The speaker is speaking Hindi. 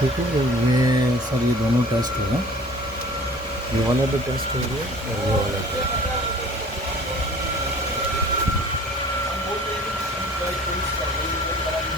ठीक है। ये सर ये दोनों टेस्ट होगा, ये वाला भी टेस्ट हो गया और ये वाला भी।